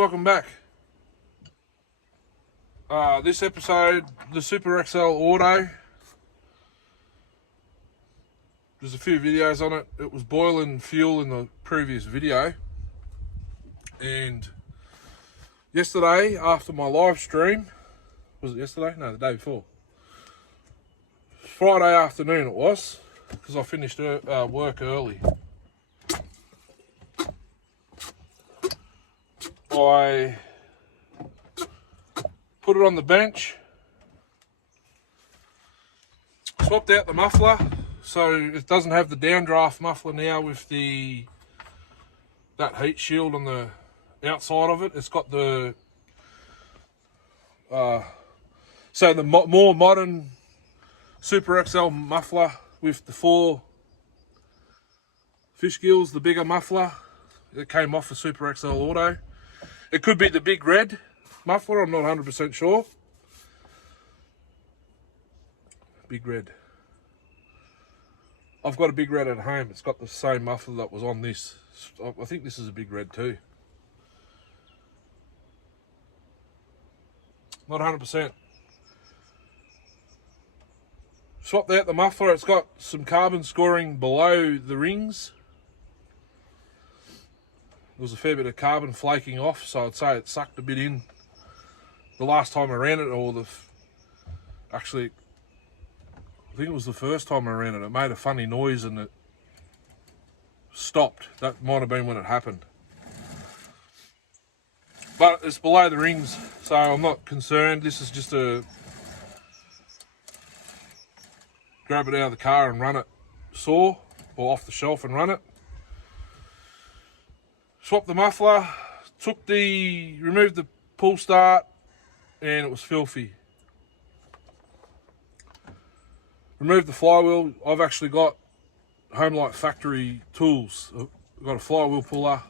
welcome back. This episode, the Super XL Auto, there's a few videos on it. It was boiling fuel in the previous video, and yesterday after my live stream, was it yesterday? No, the day before. Friday afternoon it was, because I finished work early. I put it on the bench, swapped out the muffler, so it doesn't have the downdraft muffler now with that heat shield on the outside of it. It's got the more modern Super XL muffler with the 4 fish gills, the bigger muffler. It came off the Super XL Auto. It could be the big red muffler, I'm not 100% sure. Big red. I've got a big red at home. It's got the same muffler that was on this. I think this is a big red too. Not 100%. Swapped out the muffler. It's got some carbon scoring below the rings. There was a fair bit of carbon flaking off, so I'd say it sucked a bit in the last time I ran it, or actually, I think it was the first time I ran it. It made a funny noise and it stopped. That might have been when it happened. But it's below the rings, so I'm not concerned. This is just a grab it out of the car and run it saw, or off the shelf and run it. Swapped the muffler, removed the pull start, and it was filthy. Removed the flywheel. I've actually got Homelite factory tools. I've got a flywheel puller,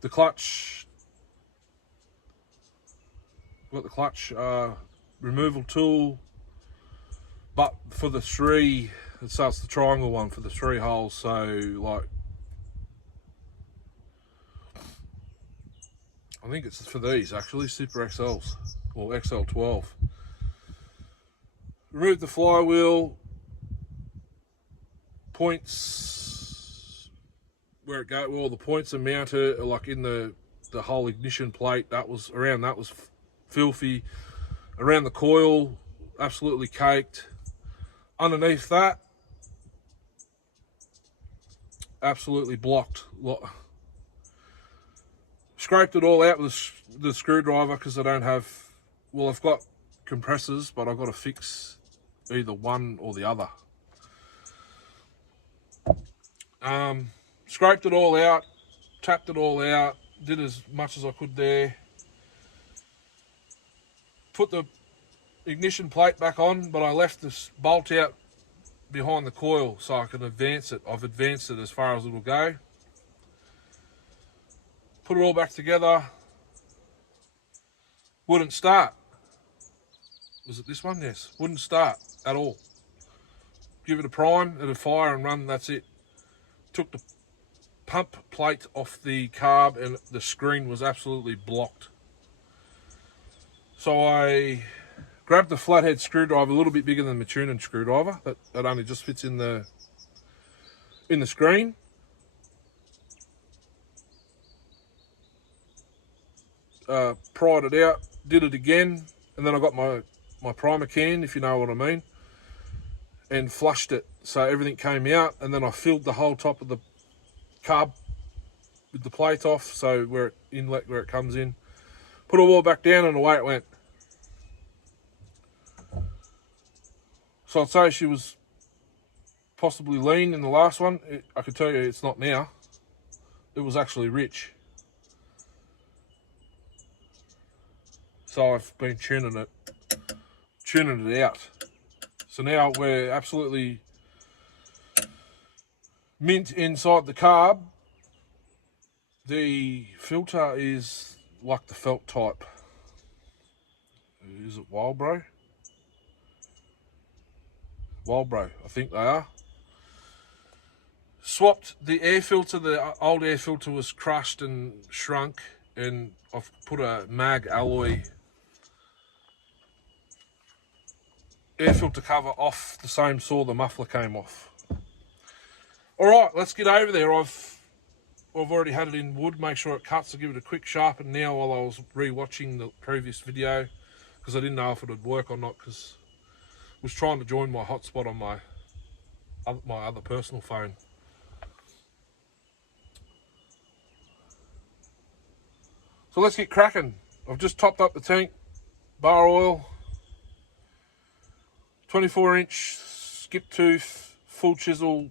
the clutch, got the clutch removal tool, but for the 3, it's the triangle one for the 3 holes, so like, I think it's for these actually, Super XLs, or XL12. Removed the flywheel, points, where it go, well the points are mounted like in the whole ignition plate, that was filthy. Around the coil, absolutely caked. Underneath that, absolutely blocked. Scraped it all out with the screwdriver because I don't have, well, I've got compressors, but I've got to fix either one or the other. Scraped it all out, tapped it all out, did as much as I could there. Put the ignition plate back on, but I left this bolt out behind the coil so I can advance it. I've advanced it as far as it'll go. Put it all back together. Wouldn't start. Was it this one? Yes. Wouldn't start at all. Give it a prime, it'd fire and run, that's it. Took the pump plate off the carb and the screen was absolutely blocked. So I grabbed the flathead screwdriver, a little bit bigger than the tuning screwdriver, that only just fits in the screen. Pried it out, did it again, and then I got my primer can, if you know what I mean, and flushed it so everything came out, and then I filled the whole top of the carb with the plate off, so where it comes in, put it all back down, and away it went. So I'd say she was possibly lean in the last one. I could tell you it's not now. It was actually rich. So I've been tuning it out. So now we're absolutely mint inside the carb. The filter is like the felt type. Is it Wildbro? Wildbro, I think they are. Swapped the air filter. The old air filter was crushed and shrunk, and I've put a mag alloy air filter cover off the same saw the muffler came off. Alright, let's get over there. I've already had it in wood, make sure it cuts. I'll give it a quick sharpen now while I was re-watching the previous video, because I didn't know if it would work or not, because I was trying to join my hotspot on my other personal phone. So let's get cracking. I've just topped up the tank, bar oil, 24-inch skip tooth, full chisel,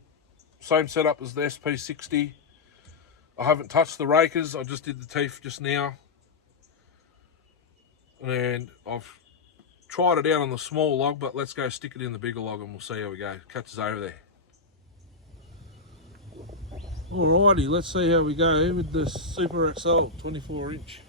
same setup as the SP60. I haven't touched the rakers, I just did the teeth just now. And I've tried it out on the small log, but let's go stick it in the bigger log and we'll see how we go. Catch us over there. Alrighty, let's see how we go with the Super XL 24-inch.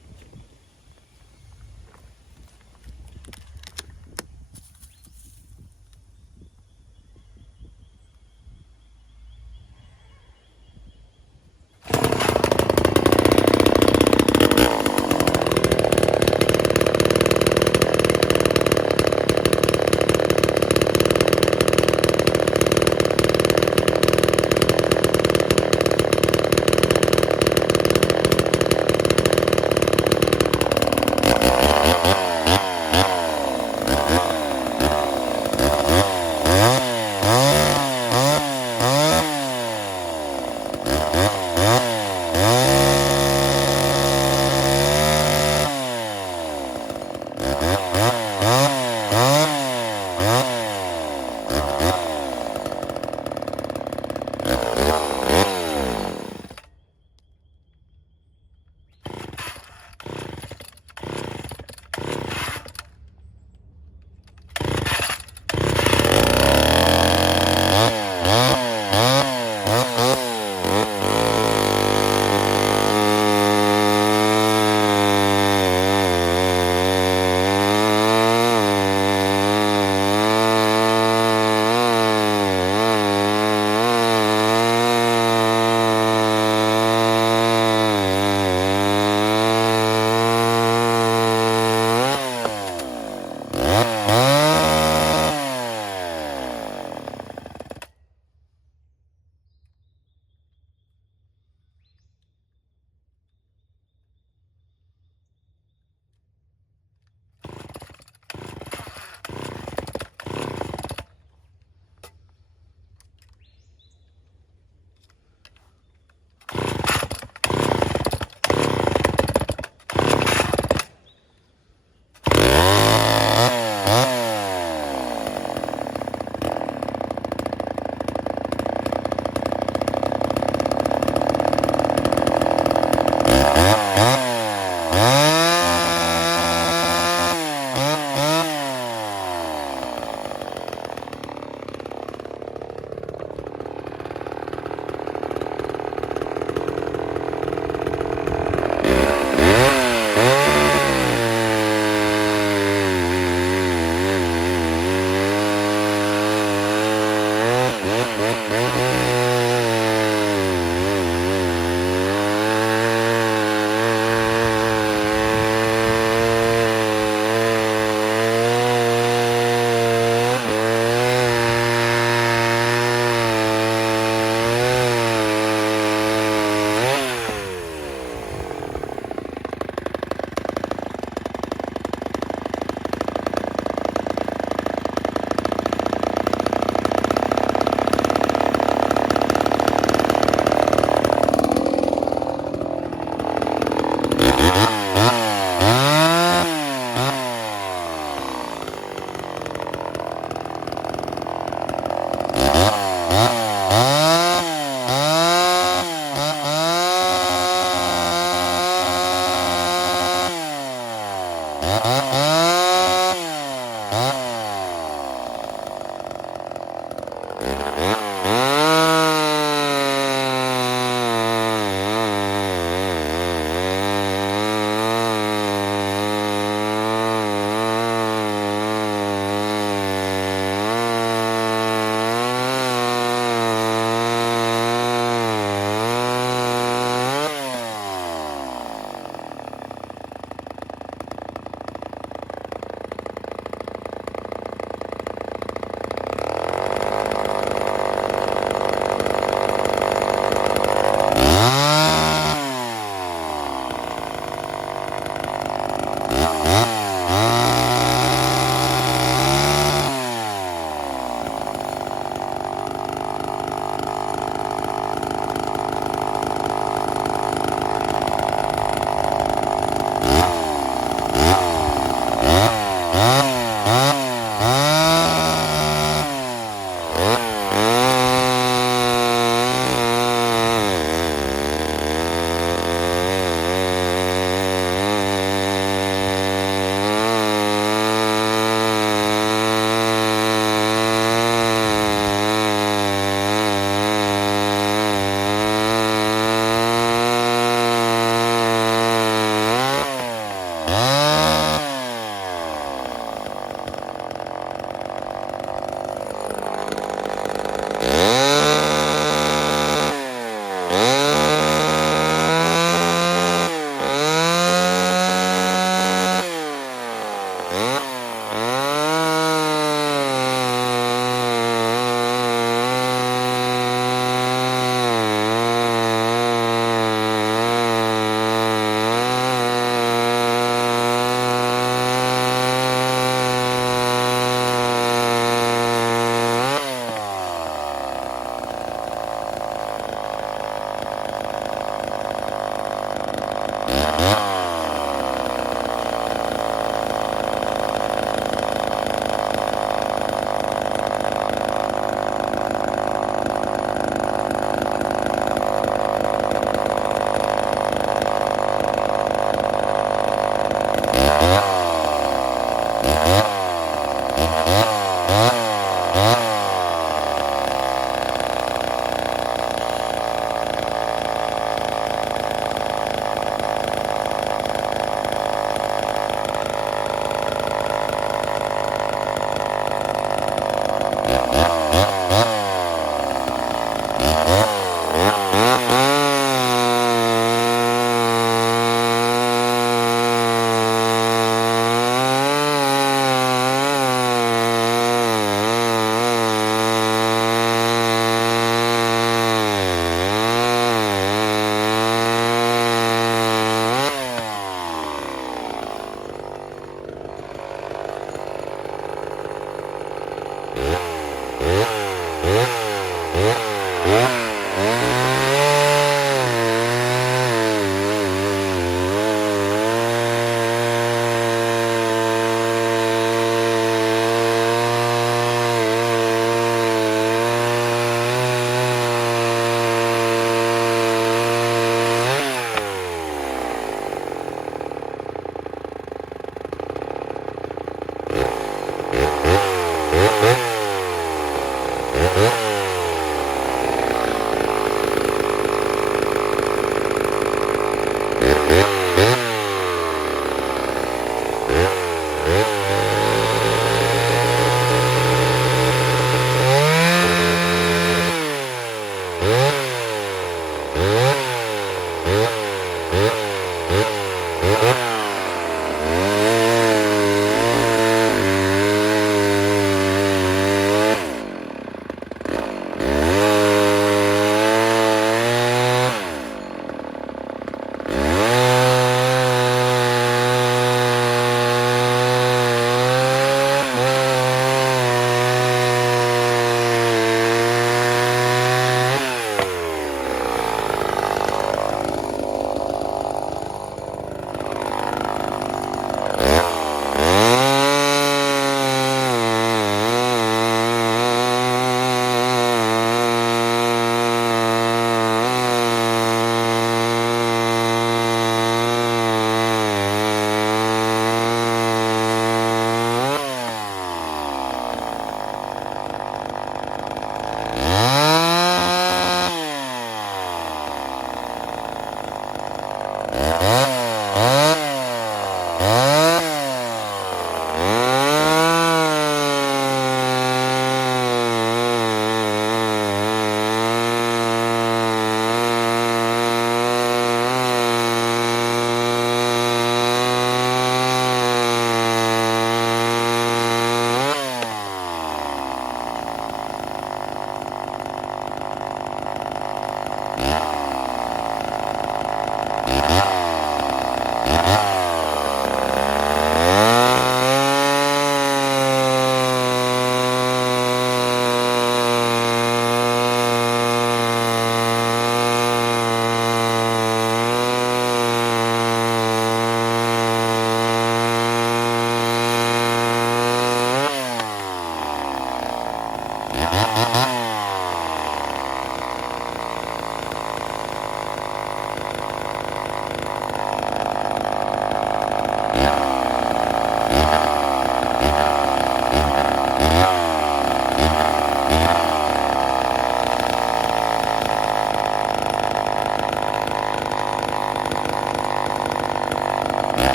Yeah.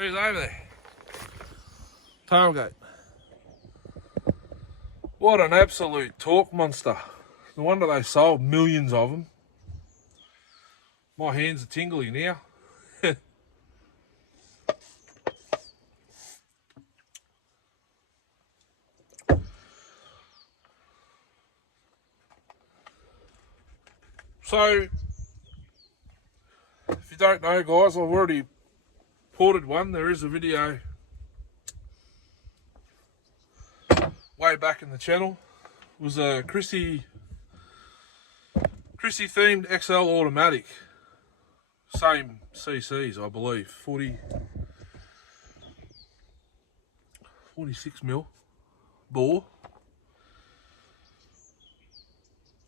Who's over there? Tailgate. What an absolute torque monster. No wonder they sold millions of them. My hands are tingly now. So, if you don't know, guys, I've already ported one. There is a video way back in the channel. It was a Chrissy themed XL automatic. Same CCs, I believe. 46 mil bore.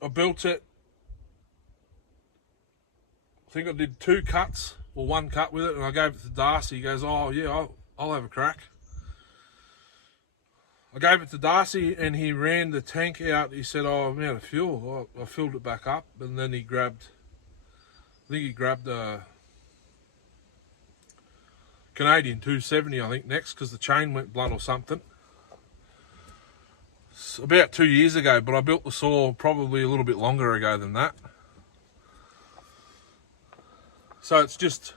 I built it. I think I did 2 cuts or 1 cut with it, and I gave it to Darcy. He goes, "Oh yeah, I'll have a crack." I gave it to Darcy, and he ran the tank out. He said, "Oh, I'm out of fuel." I filled it back up, and then he grabbed. I think he grabbed a Canadian 270. I think next, because the chain went blunt or something. It's about 2 years ago, but I built the saw probably a little bit longer ago than that. So it's just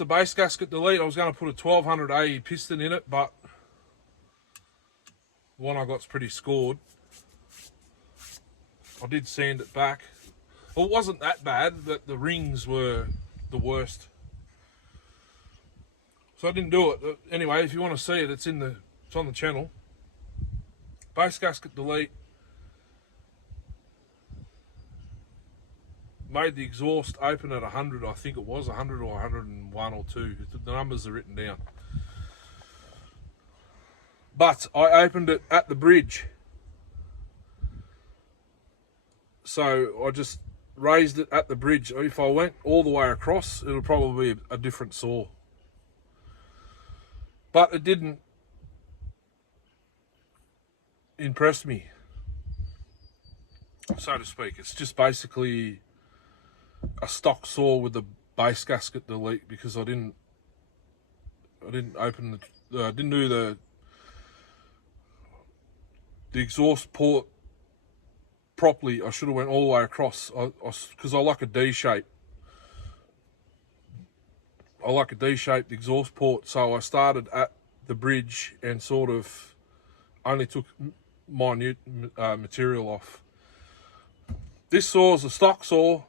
a base gasket delete. I was going to put a 1200 AE piston in it, but the one I got's pretty scored. I did sand it back. Well, it wasn't that bad, but the rings were the worst. So I didn't do it. Anyway, if you want to see it, it's on the channel. Base gasket delete. Made the exhaust open at 100, I think it was 100 or 101 or 2. The numbers are written down. But I opened it at the bridge. So I just raised it at the bridge. If I went all the way across, it'll probably be a different saw. But it didn't impress me, so to speak. It's just basically a stock saw with the base gasket delete, because I didn't open the didn't do the exhaust port properly. I should have went all the way across, because I like a D shape. I like a D-shaped exhaust port, so I started at the bridge and sort of only took minute material off. This saw is a stock saw,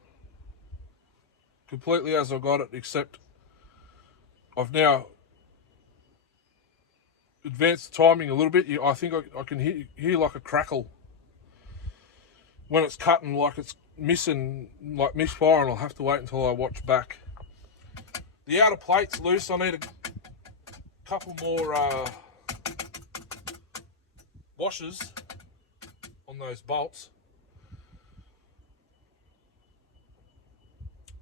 completely as I got it, except I've now advanced the timing a little bit. I think I can hear like a crackle when it's cutting, like it's missing, like misfiring. I'll have to wait until I watch back. The outer plate's loose. I need a couple more washers on those bolts.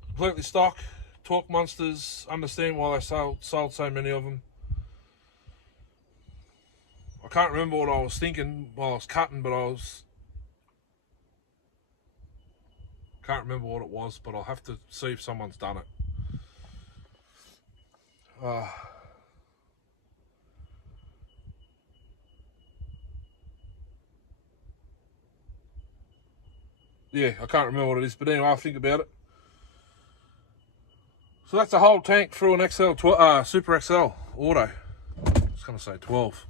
Completely stock, torque monsters. Understand why they sold so many of them. I can't remember what I was thinking while I was cutting, but can't remember what it was, but I'll have to see if someone's done it. Yeah, I can't remember what it is, but anyway, I'll think about it. So that's a whole tank through an Super XL auto. I was going to say 12.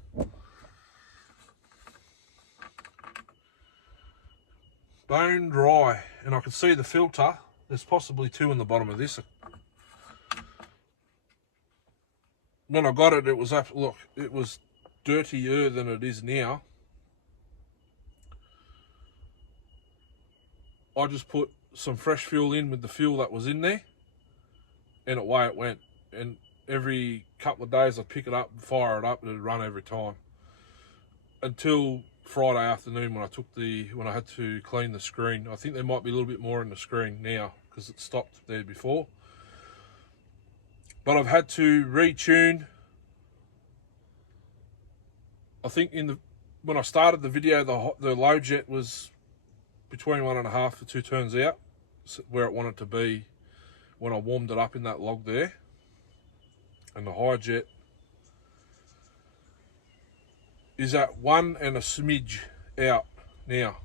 Bone dry, and I can see the filter. There's possibly 2 in the bottom of this. When I got it, it was look, it was dirtier than it is now. I just put some fresh fuel in with the fuel that was in there, and away it went. And every couple of days I'd pick it up and fire it up, and it'd run every time. Until Friday afternoon when I had to clean the screen. I think there might be a little bit more in the screen now because it stopped there before. But I've had to retune. I think when I started the video, the low jet was between 1.5 to 2 turns out, where it wanted to be when I warmed it up in that log there. and the high jet is at 1 and a smidge out now.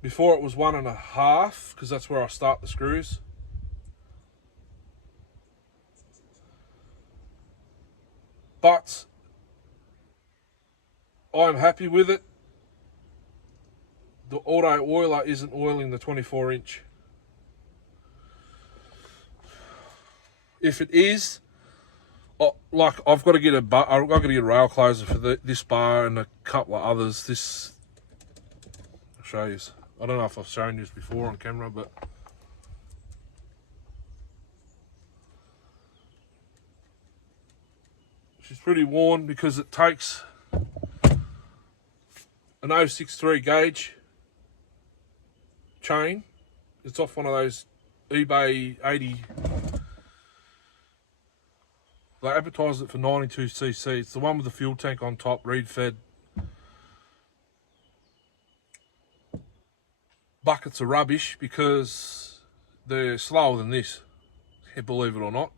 Before it was 1.5, because that's where I start the screws. But I'm happy with it. The auto oiler isn't oiling the 24-inch. If it is, like I've got to get I've got to get a rail closer for this bar and a couple of others. I'll show you. I don't know if I've shown you this before on camera, but she's pretty worn because it takes an 063 gauge chain. It's off one of those eBay 80. They advertised it for 92cc. It's the one with the fuel tank on top, reed fed. Buckets of rubbish because they're slower than this, believe it or not.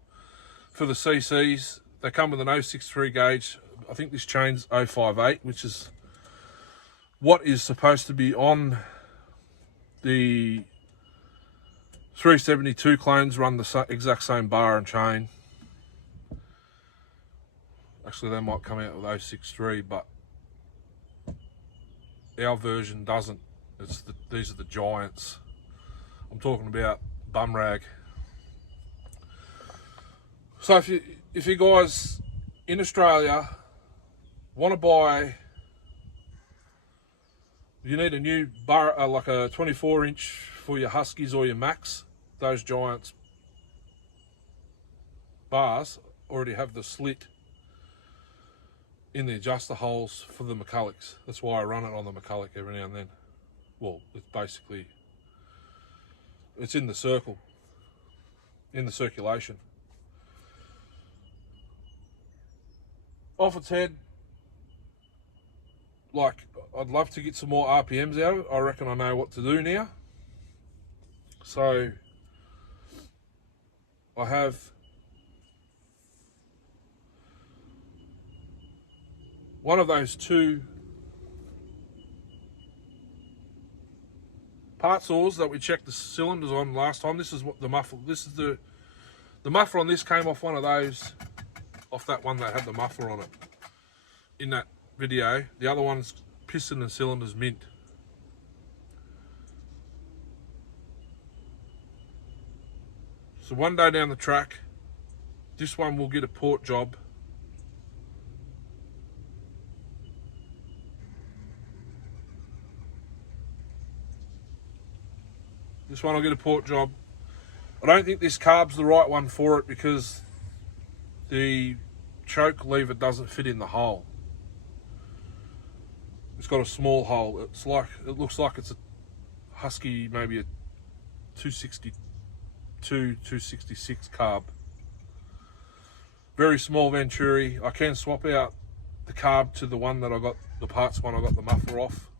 For the CCs, they come with an 063 gauge. I think this chain's 058, which is what is supposed to be on the 372 clones. Run the exact same bar and chain. Actually, they might come out with 063, but our version doesn't. These are the giants. I'm talking about bum rag. So if you guys in Australia want to buy, you need a new bar, like a 24-inch for your Huskies or your Max. Those giants bars already have the slit in the adjuster holes for the McCullochs. That's why I run it on the McCulloch every now and then. Well, it's in the circle, in the circulation. Off its head, like, I'd love to get some more RPMs out of it. I reckon I know what to do now. So, I have one of those two part saws that we checked the cylinders on last time. This is what the muffler. This is the muffler on this came off one of those, off that one that had the muffler on it in that video. The other one's piston and cylinders mint. So one day down the track, this one will get a port job. This one will get a port job. I don't think this carb's the right one for it because the choke lever doesn't fit in the hole. It's got a small hole. It looks like it's a Husky, maybe a 262, 266 carb. Very small Venturi. I can swap out the carb to the one that I got, the parts one I got the muffler off,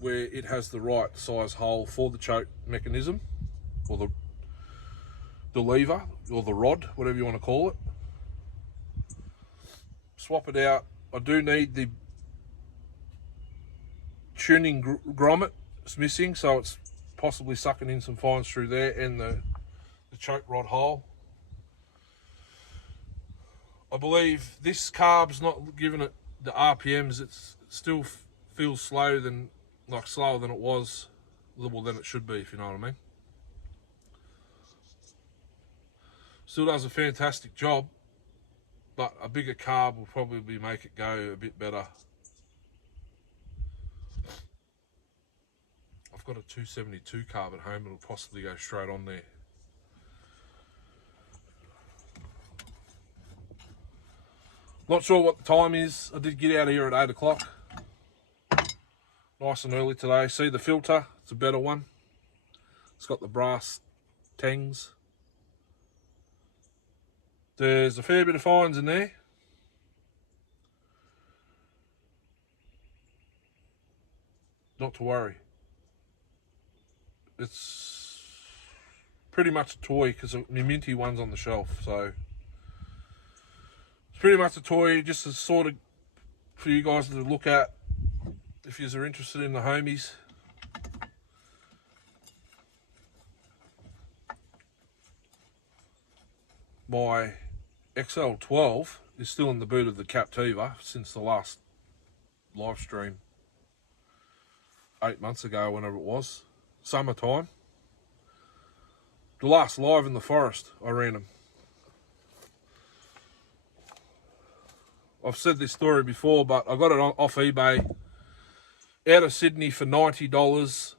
where it has the right size hole for the choke mechanism, or the lever, or the rod, whatever you want to call it. Swap it out. I do need the tuning grommet. It's missing, so it's possibly sucking in some fines through there, and the choke rod hole. I believe this carb's not giving it the RPMs. It still feels slower than it was, well, than it should be, if you know what I mean. Still does a fantastic job, but a bigger carb will probably make it go a bit better. I've got a 272 carb at home. It'll possibly go straight on there. Not sure what the time is. I did get out of here at 8 o'clock. Nice and early today. See the filter? It's a better one. It's got the brass tangs. There's a fair bit of fines in there. Not to worry. It's pretty much a toy because my minty one's on the shelf. So it's pretty much a toy, just to sort of for you guys to look at if you're interested in the homies. My XL12 is still in the boot of the Captiva since the last live stream 8 months ago, whenever it was, summertime. The last live in the forest, I ran them. I've said this story before, but I got it off eBay out of Sydney for $90.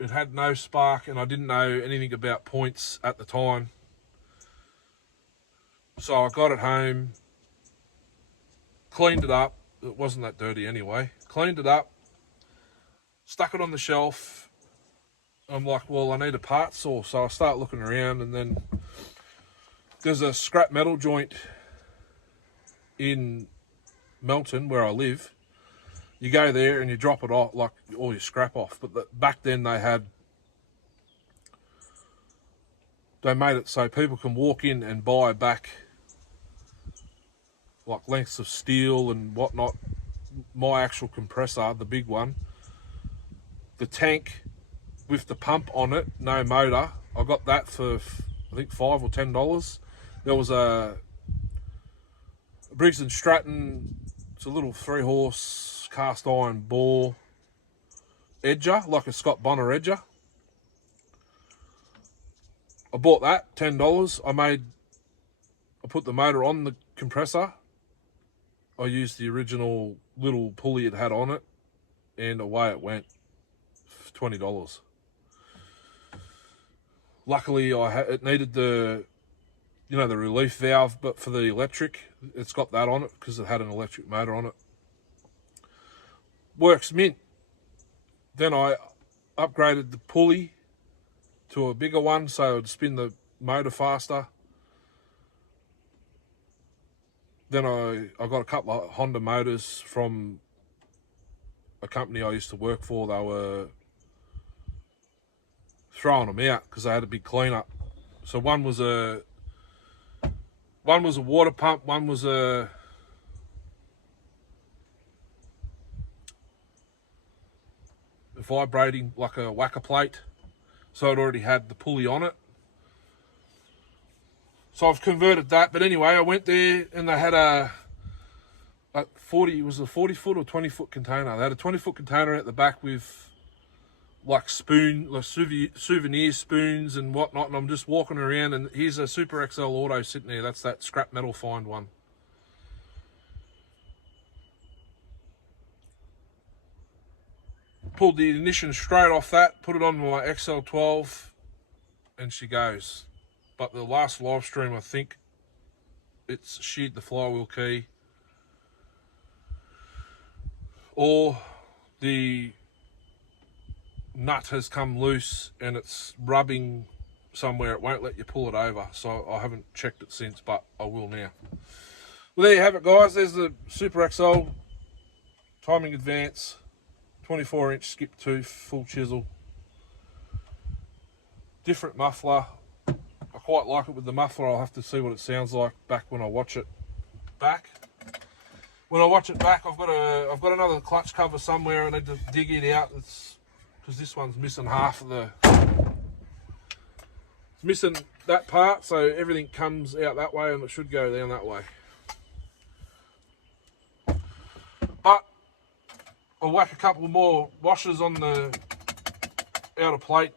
It had no spark, and I didn't know anything about points at the time. So I got it home, cleaned it up. It wasn't that dirty anyway. Cleaned it up, stuck it on the shelf. I'm like, well, I need a part saw. So I start looking around, and then there's a scrap metal joint in Melton, where I live. You go there and you drop it off, like all your scrap off. But back then they made it so people can walk in and buy back like lengths of steel and whatnot. My actual compressor, the big one, the tank with the pump on it, no motor, I got that for I think $5 or $10. There was a Briggs & Stratton, it's a little 3-horse cast iron bore edger, like a Scott Bonner edger. I bought that, $10. I put the motor on the compressor. I used the original little pulley it had on it, and away it went, $20. Luckily, it needed the relief valve, but for the electric, it's got that on it because it had an electric motor on it. Works mint. Then I upgraded the pulley to a bigger one so it would spin the motor faster. Then I got a couple of Honda motors from a company I used to work for. They were throwing them out because they had a big cleanup. So one was a water pump, one was a vibrating, like a whacker plate, so it already had the pulley on it. So I've converted that. But anyway, I went there and they had it was a 40-foot or 20-foot container. They had a 20-foot container at the back with like souvenir spoons and whatnot. And I'm just walking around, and here's a Super XL Auto sitting there. That's that scrap metal find one. Pulled the ignition straight off that, put it on my XL12, and she goes. But the last live stream, I think it's sheared the flywheel key, or the nut has come loose and it's rubbing somewhere. It won't let you pull it over. So I haven't checked it since, but I will now. Well, there you have it, guys. There's the Super XL timing advance. 24-inch skip tooth, full chisel. Different muffler. I quite like it with the muffler. I'll have to see what it sounds like back when I watch it back. When I watch it back, I've got another clutch cover somewhere. I need to dig it out. It's because this one's missing half of the. It's missing that part, so everything comes out that way, and it should go down that way. But I'll whack a couple more washers on the outer plate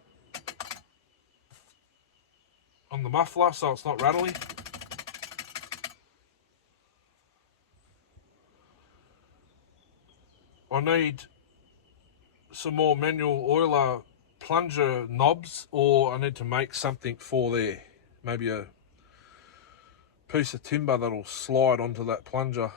on the muffler so it's not rattly. I need some more manual oiler plunger knobs, or I need to make something for there. Maybe a piece of timber that'll slide onto that plunger.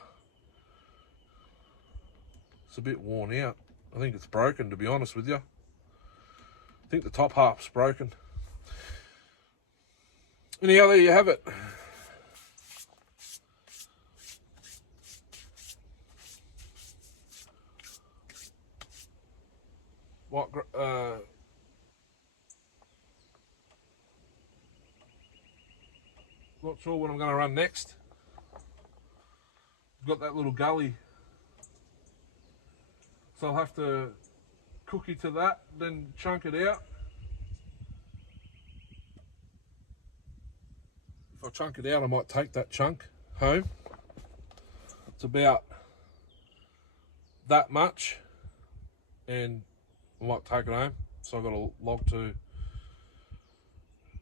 It's a bit worn out. I think it's broken, to be honest with you. I think the top half's broken. Anyhow, there you have it. not sure what I'm going to run next. Got that little gully, so I'll have to cookie to that, then chunk it out. If I chunk it out, I might take that chunk home. It's about that much, and I might take it home. So I've got a log to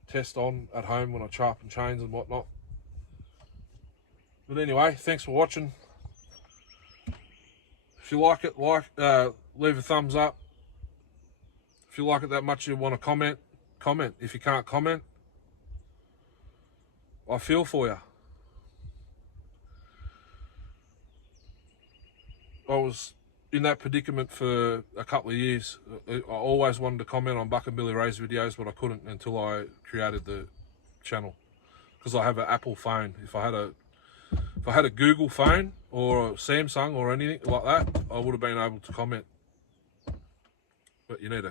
test on at home when I sharpen chains and whatnot. But anyway, thanks for watching. If you like it, leave a thumbs up. If you like it that much you want to comment. If you can't comment, I feel for you. I was in that predicament for a couple of years. I always wanted to comment on Buck and Billy Ray's videos, but I couldn't until I created the channel, because I have an Apple phone. If I had a Google phone or a Samsung or anything like that, I would have been able to comment. But you need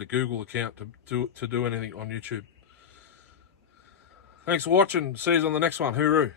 a Google account to do anything on YouTube. Thanks for watching. See you on the next one. Hooroo.